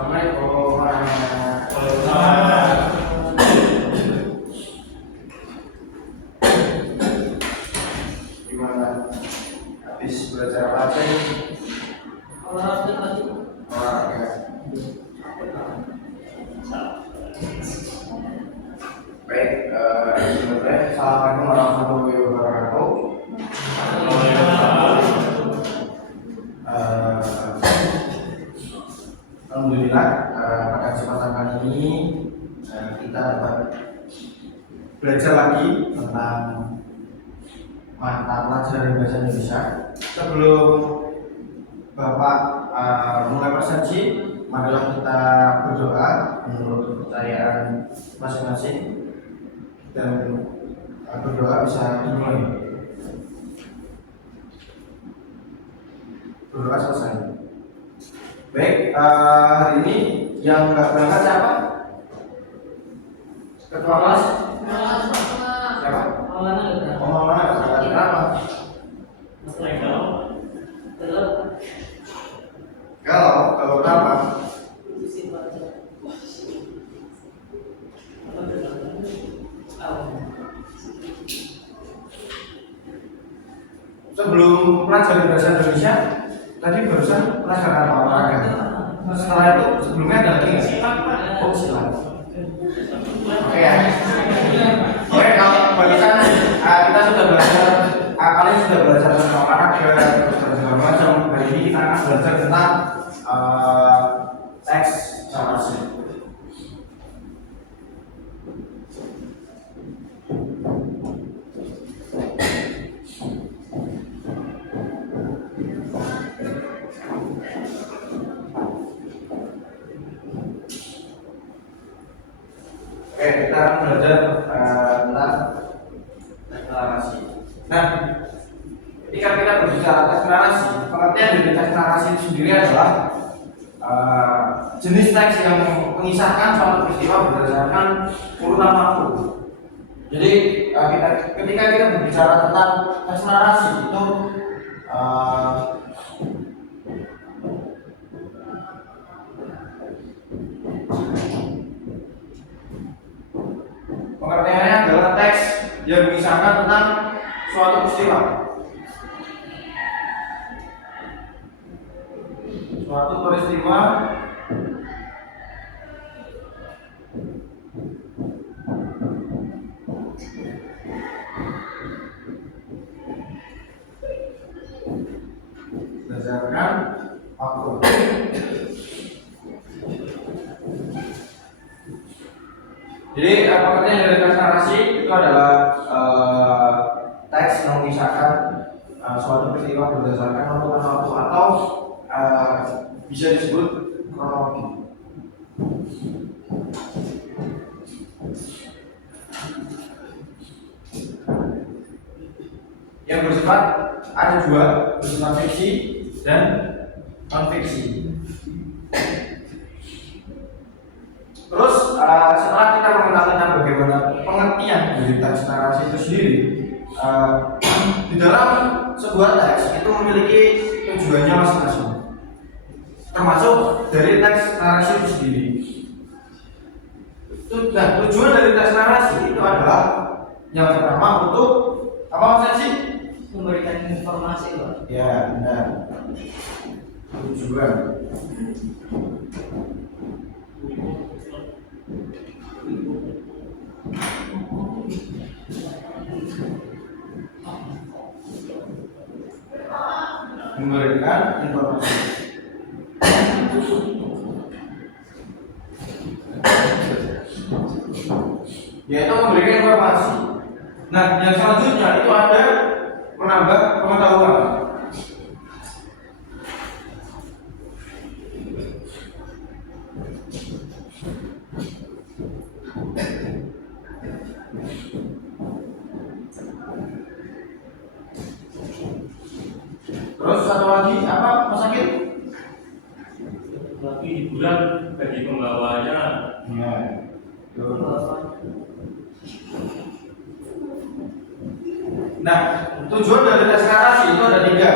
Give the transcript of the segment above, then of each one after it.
Assalamualaikum warahmatullahi wabarakatuh. Gimana? Habis belajar apa aja ini? Olahraga. Baik, Assalamualaikum warahmatullahi wabarakatuh. Alhamdulillah, pada kesempatan kali ini kita dapat belajar lagi tentang mata pelajaran bahasa Indonesia. Sebelum Bapak mulai persepsi, marilah kita berdoa menurut kepercayaan masing-masing dan berdoa bisa dimulai. Berdoa selesai. Baik, hari ini yang nggak berangkat siapa? Ketua kelas? Siapa? Mama kenapa? Kalau kenapa? Sebelum pelajaran bahasa Indonesia, tadi barusan pelajaran olahraga. Setelah itu sebelumnya ada lagi nggak? Oh, silat. Oke ya. Oke, kalau barusan kita sudah belajar, kalian sudah belajar tentang olahraga, terus segala macam. Hari ini kita akan belajar tentang teks narasi. Oke, kita akan belajar tentang teks narasi. Nah, ketika kita berbicara teks narasi, pengertian dari teks narasi itu sendiri adalah jenis teks yang mengisahkan suatu peristiwa berdasarkan urutan waktu. Jadi ketika kita berbicara tentang teks narasi itu pengertiannya adalah teks yang mengisahkan tentang suatu peristiwa. Suatu peristiwa berdasarkan waktu. Jadi pengertian dari teks narasi itu adalah teks yang mengisahkan suatu peristiwa berdasarkan urutan waktu atau bisa disebut kronologi. Yang bersifat ada dua, bersifat fiksi dan non-fiksi. Terus setelah kita mengetahui bagaimana pengertian dari teks narasi itu sendiri, di dalam sebuah teks itu memiliki tujuannya masing-masing, termasuk dari teks narasi itu sendiri. Tujuan dari teks narasi itu adalah yang pertama untuk apa maksudnya sih? Memberikan informasi, Pak. Ya, benar. Tujuan. Memberikan informasi. Yaitu memberikan informasi. Nah, yang selanjutnya itu ada menambah pengetahuan. Terus satu lagi apa, Mas Akil? Lagi hiburan bagi pembawanya. Ya. Nah, tujuan dari teks narasi itu ada tiga.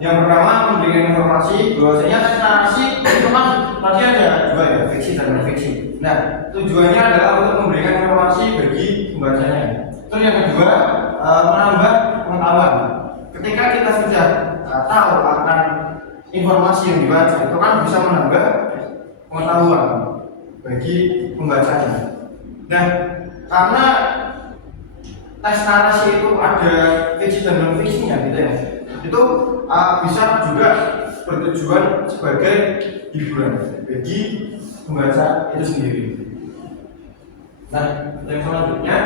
Yang pertama memberikan informasi bahwasanya teks narasi itu kan tadi ada dua ya, fiksi dan non fiksi. Nah, tujuannya adalah untuk memberikan informasi bagi pembacanya. Terus yang kedua menambah pengetahuan. Ketika kita sudah tahu akan informasi yang dibaca, itu kan bisa menambah pengetahuan bagi pembacanya. Nah, karena teks narasi itu ada fiksi dan non fiksinya gitu ya, itu bisa juga bertujuan sebagai hiburan bagi pembaca itu sendiri. Nah, yang selanjutnya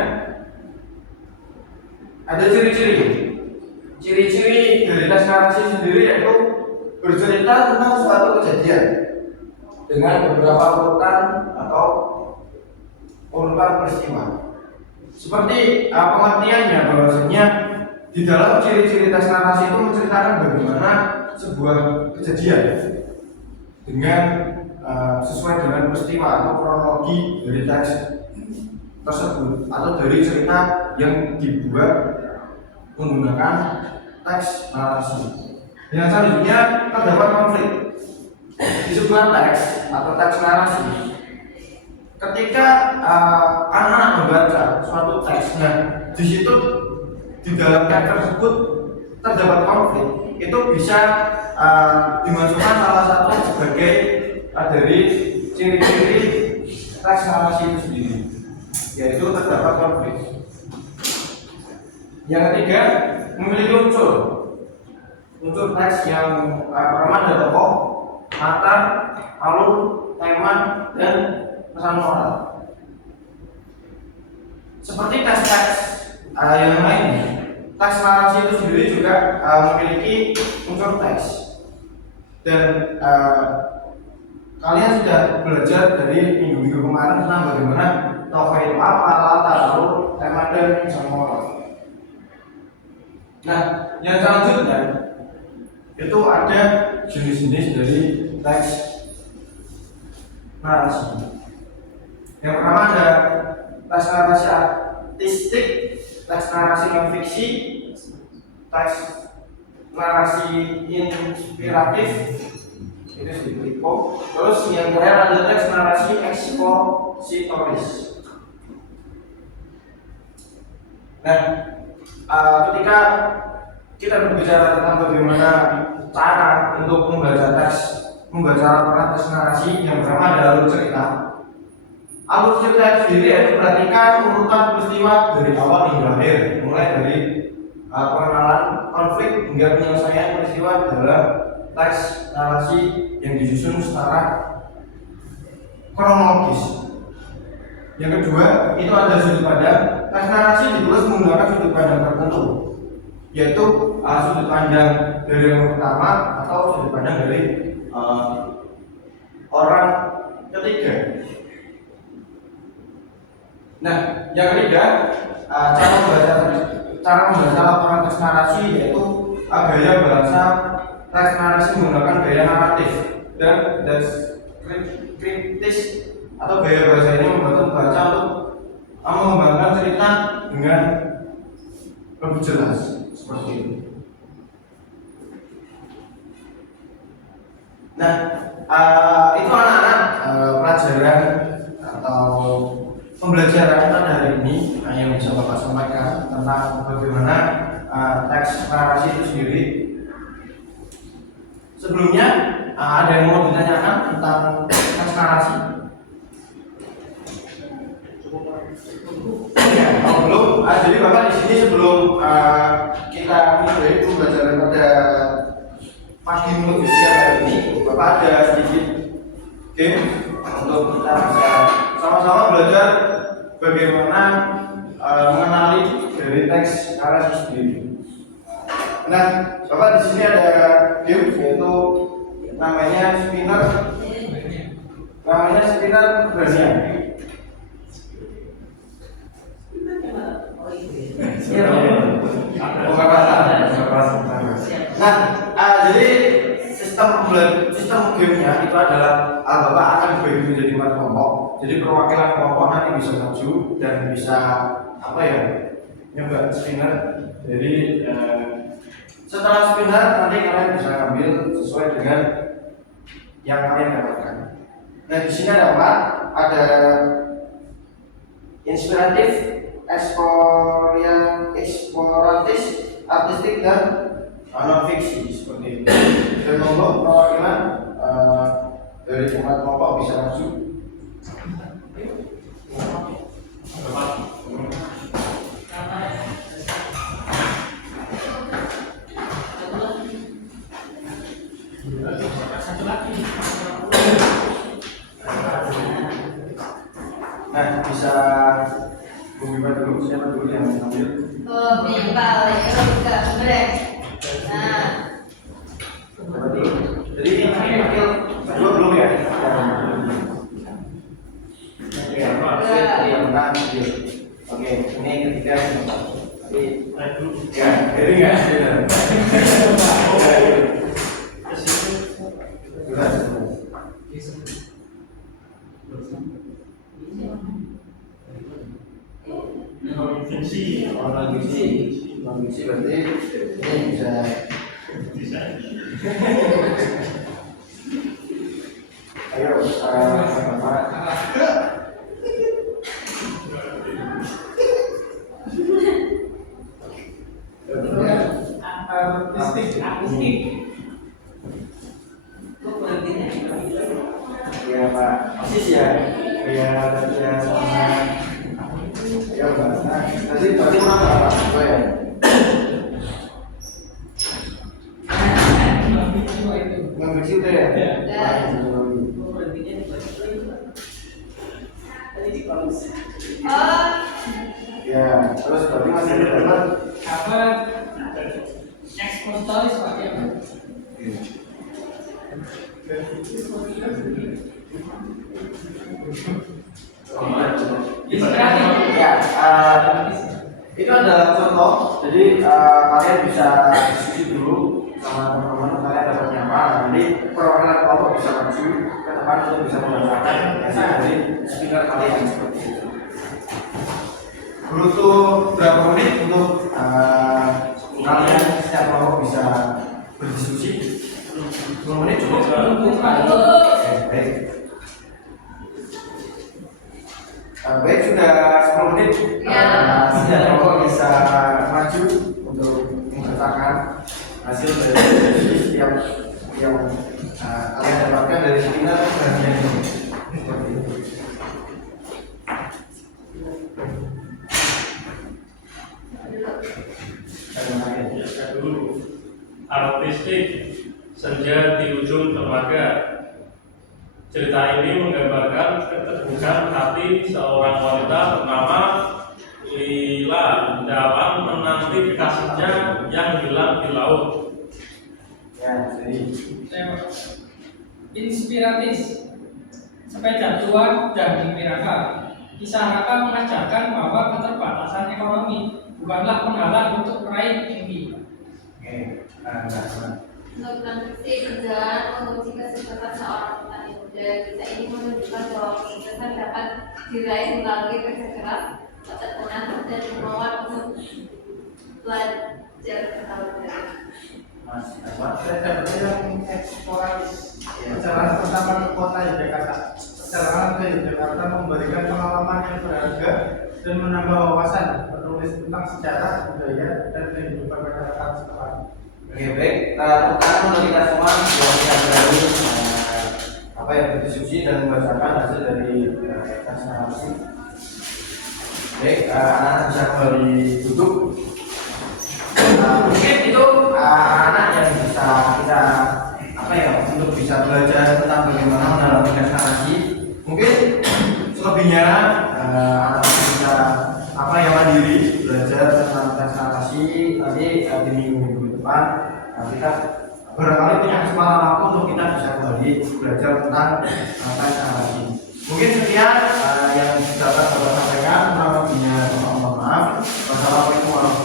ada ciri-ciri dari teks narasi sendiri, yaitu bercerita tentang suatu kejadian dengan beberapa urutan atau urutan peristiwa. Seperti pengertiannya bahwasanya di dalam ciri-ciri teks narasi itu menceritakan bagaimana sebuah kejadian dengan sesuai dengan peristiwa atau kronologi dari teks tersebut atau dari cerita yang dibuat menggunakan teks narasi. Yang selanjutnya terdapat konflik di sebuah teks atau teks narasi. Ketika anak membaca suatu teks, nah di situ di dalam teks tersebut terdapat konflik, itu bisa dimasukkan salah satu sebagai dari ciri-ciri teks narasi itu sendiri, yaitu terdapat konflik. Yang ketiga, memiliki unsur teks yang pertama ada tokoh, latar, alur, tema, dan pesan moral. Seperti teks-teks yang lainnya, teks narasi itu sendiri juga memiliki unsur teks. Dan kalian sudah belajar dari minggu-minggu kemarin tentang bagaimana tokoh itu apa, latar, alur, tema, dan pesan moral. Nah, yang selanjutnya itu ada jenis-jenis dari teks narasi. Yang pertama ada teks narasi artistik, teks narasi non fiksi, teks narasi inspiratif, itu sedikit. Terus yang terakhir ada teks narasi ekspositoris. Nah, ketika kita berbicara tentang bagaimana cara untuk membaca laporan teks narasi, yang pertama adalah alur cerita. Alur cerita sendiri yaitu perhatikan urutan peristiwa dari awal hingga akhir, mulai dari pengenalan konflik hingga penyelesaian peristiwa dalam teks narasi yang disusun secara kronologis. Yang kedua, itu ada sudut pandang. Teks narasi ditulis menggunakan sudut pandang tertentu, yaitu sudut pandang dari yang pertama atau sudut pandang dari orang ketiga. Nah, yang ketiga, cara membaca laporan teks narasi yaitu gaya bahasa teks narasi menggunakan gaya naratif dan deskriptif, atau gaya bahasa ini membantu pembaca untuk mengembangkan cerita dengan lebih jelas seperti itu. Nah, itu anak-anak pelajaran atau pembelajaran kita hari ini yang bisa Bapak sampaikan tentang bagaimana teks narasi itu sendiri. Sebelumnya ada yang mau ditanyakan tentang teks narasi? Ya, belum. Jadi Bapak di sini sebelum kita mulai pembelajaran pada pagi menuju siang hari ini, Bapak ada sedikit game untuk kita bisa sama-sama belajar bagaimana mengenali dari teks narasi sendiri. Nah, Bapak di sini ada game yaitu namanya spinner beranian. Nah, jadi sistem gamenya itu adalah Bapak akan dibagi menjadi 4 kelompok. Jadi perwakilan kelompok nanti bisa maju dan bisa nyoba spinner. Jadi Setelah seminar nanti kalian bisa ambil sesuai dengan yang kalian dapatkan. Nah di sini ada 4, ada inspiratif, eksploratif, artistik dan non fiksi seperti itu. Dan monggo perwakilan dari kelompok bisa maju. Nah, bisa Bumibah dulu, siapa dulu yang ambil? Bumibah, ya juga beres. Nah, jadi ini ambil kedua belum ya? Yang menang. Oke, ini ketiga. Tapi ya, jadi nggak non-fiksi berarti ini bisa ayo artistik. ya Pak Asis ya ya Mbak. Nah, nanti berarti mana Pak? Ya. Ngambil situ ya? Ya, terus berarti masih ada Apa? Eksploratif Pak ya. Inspiratif. Ya, itu adalah contoh. Jadi kalian bisa diskusi dulu sama teman-teman kalian dapatnya apa. Nanti perwakilan kelompok bisa maju ke depan untuk bisa membacakan hasil dari speaker kalian seperti itu. Butuh berapa menit untuk kalian setiap kelompok bisa berdiskusi? 10 menit cukup? Baik. Baik, sudah 10 menit. Setiap kelompok bisa maju untuk mengatakan hasil dari yang kalian dapatkan dari seminar bagian ini. Seperti itu. Artistik, senja di ujung dermaga. Cerita ini menggambarkan keteguhan hati seorang wanita bernama Lila dalam menanti kekasihnya yang hilang di laut. Ya, jadi Inspiratif. Sepeda tua dan Miraka. Kisah Raka mengajarkan bahwa keterbatasan ekonomi bukanlah penghalang untuk meraih mimpi. oke. Nah. untuk non-fiksi berjalan menguji kesuksesan seorang petani muda. Kisah ini menunjukkan bahwa kesuksesan dapat diraih melalui kerja keras, ketekunan, dan kemauan untuk belajar bertahun-tahun. Mas, apa? Saya dapatnya yang eksploratif. Perjalanan pertama ke kota Yogyakarta. Perjalanan ke Yogyakarta memberikan pengalaman yang berharga dan menambah wawasan menulis tentang sejarah, budaya, dan kehidupan masyarakat setempat. Oke, baik. Pertama untuk kita semua yang berani berdiskusi dan membacakan hasil dari tes narasi. Baik, anak-anak bisa kembali duduk. Mungkin itu anak yang bisa kita untuk bisa belajar tentang bagaimana mendalam tes narasi. Mungkin selebihnya anak bisa mandiri belajar tentang tes narasi nanti di minggu depan. Kita barangkali punya kesempatan waktu untuk kita bisa kembali belajar tentang tes narasi. Mungkin sekian yang dapat saya sampaikan. Mohon maaf. Wassalamualaikum warahmatullahi wabarakatuh.